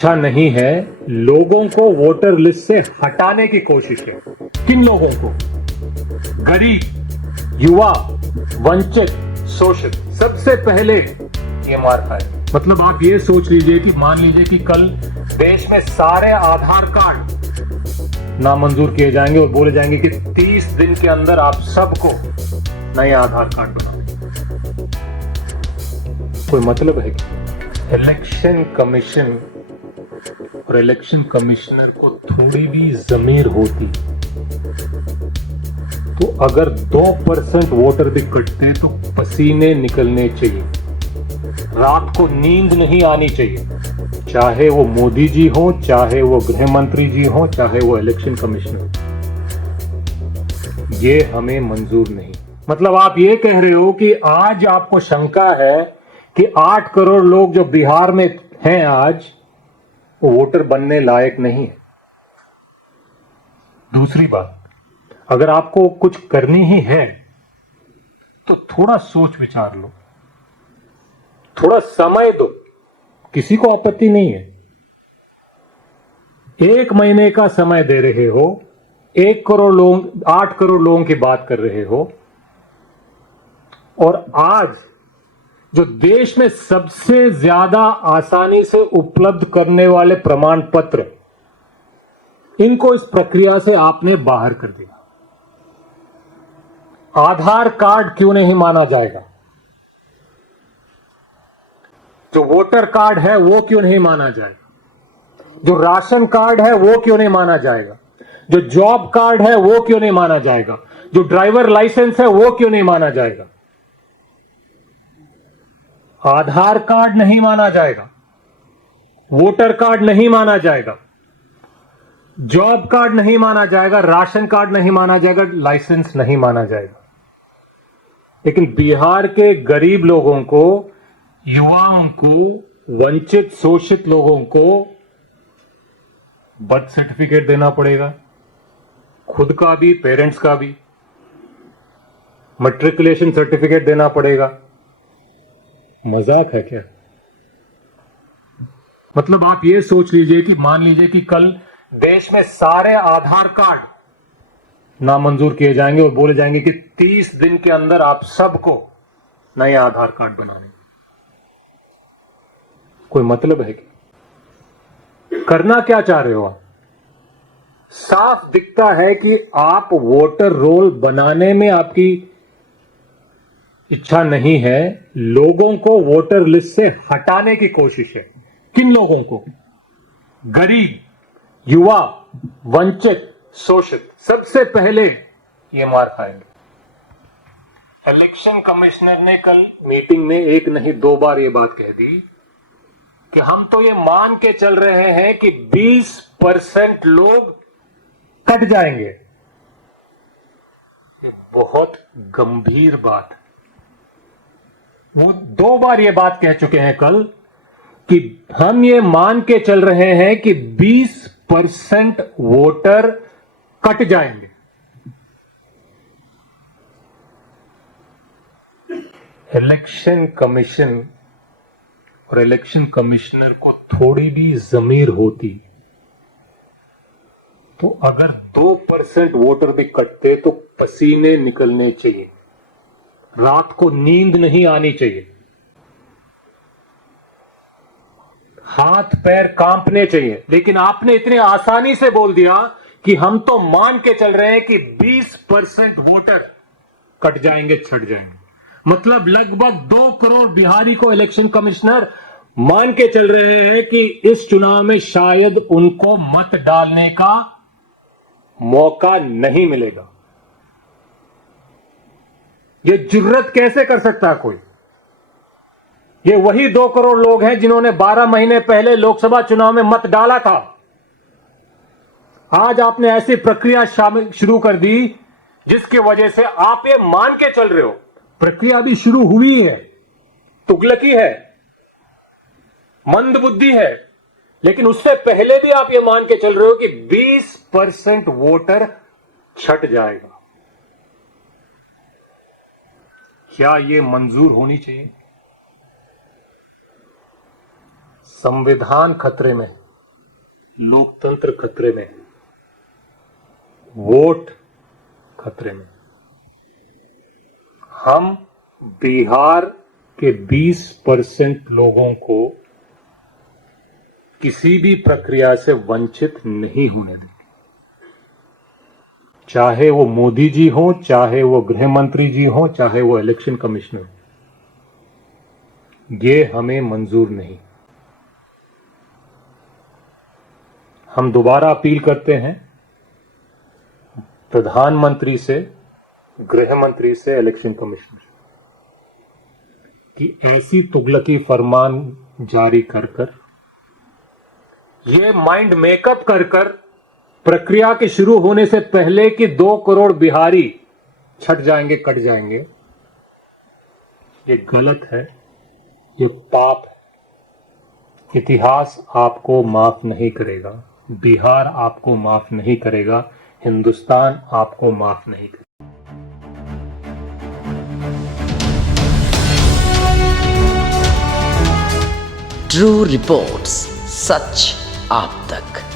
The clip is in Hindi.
अच्छा नहीं है, लोगों को वोटर लिस्ट से हटाने की कोशिश है। किन लोगों को? गरीब, युवा, वंचित, शोषित। सबसे पहले ये मार खाए। मतलब आप ये सोच लीजिए कि मान लीजिए कि कल देश में सारे आधार कार्ड नामंजूर किए जाएंगे और बोले जाएंगे कि 30 दिन के अंदर आप सबको नए आधार कार्ड बनाने। कोई मतलब है कि इलेक्शन कमीशन और इलेक्शन कमिश्नर को थोड़ी भी जमीर होती तो अगर 2% वोटर भी कटते तो पसीने निकलने चाहिए, रात को नींद नहीं आनी चाहिए, चाहे वो मोदी जी हो, चाहे वो गृह मंत्री जी हो, चाहे वो इलेक्शन कमिश्नर। ये हमें मंजूर नहीं। मतलब आप ये कह रहे हो कि आज आपको शंका है कि 8 करोड़ लोग जो बिहार में हैं आज, वो वोटर बनने लायक नहीं है। दूसरी बात, अगर आपको कुछ करनी ही है तो थोड़ा सोच विचार लो, थोड़ा समय दो। किसी को आपत्ति नहीं है। 1 महीने का समय दे रहे हो, 1 करोड़ लोग, 8 करोड़ लोगों की बात कर रहे हो, और आज जो देश में सबसे ज्यादा आसानी से उपलब्ध करने वाले प्रमाण पत्र, इनको इस प्रक्रिया से आपने बाहर कर दिया। आधार कार्ड क्यों नहीं माना जाएगा? जो वोटर कार्ड है वो क्यों नहीं माना जाएगा? जो राशन कार्ड है वो क्यों नहीं माना जाएगा? जो जॉब कार्ड है वो क्यों नहीं माना जाएगा? जो ड्राइवर लाइसेंस है वो क्यों नहीं माना जाएगा? आधार कार्ड नहीं माना जाएगा, वोटर कार्ड नहीं माना जाएगा, जॉब कार्ड नहीं माना जाएगा, राशन कार्ड नहीं माना जाएगा, लाइसेंस नहीं माना जाएगा। लेकिन बिहार के गरीब लोगों को, युवाओं को, वंचित शोषित लोगों को बर्थ सर्टिफिकेट देना पड़ेगा, खुद का भी, पेरेंट्स का भी। मैट्रिकुलेशन सर्टिफिकेट देना पड़ेगा। मजाक है क्या? मतलब आप ये सोच लीजिए कि मान लीजिए कि कल देश में सारे आधार कार्ड नामंजूर किए जाएंगे और बोले जाएंगे कि 30 दिन के अंदर आप सबको नए आधार कार्ड बनाने। कोई मतलब है कि करना क्या चाह रहे हो आप? साफ दिखता है कि आप वोटर रोल बनाने में आपकी इच्छा नहीं है, लोगों को वोटर लिस्ट से हटाने की कोशिश है। किन लोगों को? गरीब, युवा, वंचित, शोषित। सबसे पहले ये मार खाएंगे। इलेक्शन कमिश्नर ने कल मीटिंग में एक नहीं 2 बार ये बात कह दी कि हम तो ये मान के चल रहे हैं कि 20% लोग कट जाएंगे। ये बहुत गंभीर बात है। वो 2 बार ये बात कह चुके हैं कल कि हम ये मान के चल रहे हैं कि 20% वोटर कट जाएंगे। इलेक्शन कमीशन और इलेक्शन कमिश्नर को थोड़ी भी जमीर होती तो अगर 2% वोटर भी कटते तो पसीने निकलने चाहिए, रात को नींद नहीं आनी चाहिए, हाथ पैर कांपने चाहिए। लेकिन आपने इतने आसानी से बोल दिया कि हम तो मान के चल रहे हैं कि 20% वोटर कट जाएंगे, छट जाएंगे। मतलब लगभग 2 करोड़ बिहारी को इलेक्शन कमिश्नर मान के चल रहे हैं कि इस चुनाव में शायद उनको मत डालने का मौका नहीं मिलेगा। यह जुर्रत कैसे कर सकता है कोई? ये वही 2 करोड़ लोग हैं जिन्होंने 12 महीने पहले लोकसभा चुनाव में मत डाला था। आज आपने ऐसी प्रक्रिया शुरू कर दी जिसकी वजह से आप ये मान के चल रहे हो, प्रक्रिया अभी शुरू हुई है, तुगलकी है, मंदबुद्धि है, लेकिन उससे पहले भी आप ये मान के चल रहे हो कि 20% वोटर छट जाएगा। क्या ये मंजूर होनी चाहिए? संविधान खतरे में है। लोकतंत्र खतरे में है, वोट खतरे में। हम बिहार के 20% लोगों को किसी भी प्रक्रिया से वंचित नहीं होने देंगे, चाहे वो मोदी जी हो, चाहे वो गृह मंत्री जी हो, चाहे वो इलेक्शन कमिश्नर हो। ये हमें मंजूर नहीं। हम दोबारा अपील करते हैं प्रधानमंत्री से, गृह मंत्री से, इलेक्शन कमिश्नर से कि ऐसी तुगलकी फरमान जारी कर कर, ये माइंड मेकअप कर कर प्रक्रिया के शुरू होने से पहले कि 2 करोड़ बिहारी छट जाएंगे, कट जाएंगे, ये गलत है, ये पाप है। इतिहास आपको माफ नहीं करेगा, बिहार आपको माफ नहीं करेगा, हिंदुस्तान आपको माफ नहीं करेगा। ट्रू रिपोर्ट्स, सच आप तक।